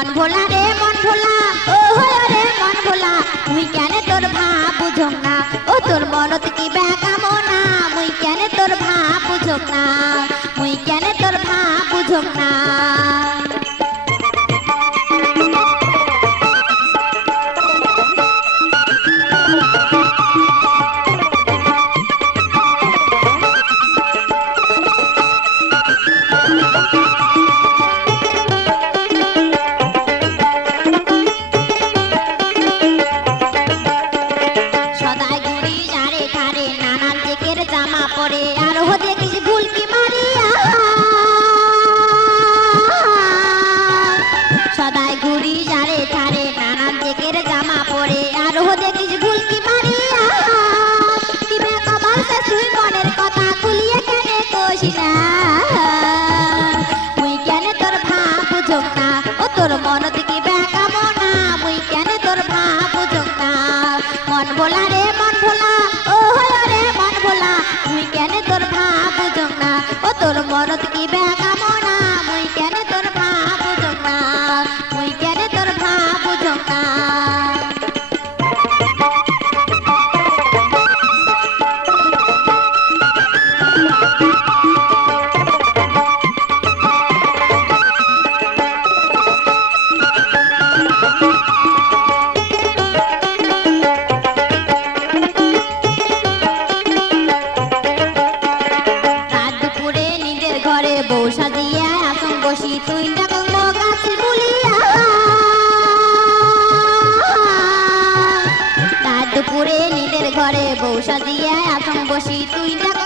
মন ভোলা রে মন ভোলা, ও হলো রে মন ভোলা, মুই কেন তোর ভাব বুঝং না, ও তোর মনত কি বেকামনা, মুই কেন তোর ভাব বুঝং না, মুই কেন তোর ভাব বুঝং না। সদাই ঘুরি যারে ধারে নানান জেকের জামা পরে আর হো দেখিস ভুলকি মারিয়া, কি বেকা বলছে তুই মনের কথা খুলিয়ে কেন কোস না, মুই কেন তোর ভাব বুঝং না, ও তোর মনত কি বেকা মনা, মুই কেন তোর ভাব বুঝং না। মন ভোলা রে মন ভোলা, ও হলো রে মন ভোলা, মুই কেন তোর ভাব বুঝং না, ও তোর মনত কি বেকা মনা, মুই কেন তোর ভাব বুঝং না, মুই কেন তোর ভাব বুঝং না। বউ সাজিয়া আসন বসি তুই ডাকল গাছে বলিয়া, রাত দুপুরে নিজের ঘরে বউ সাজিয়া আসন বসি তুই ডাকল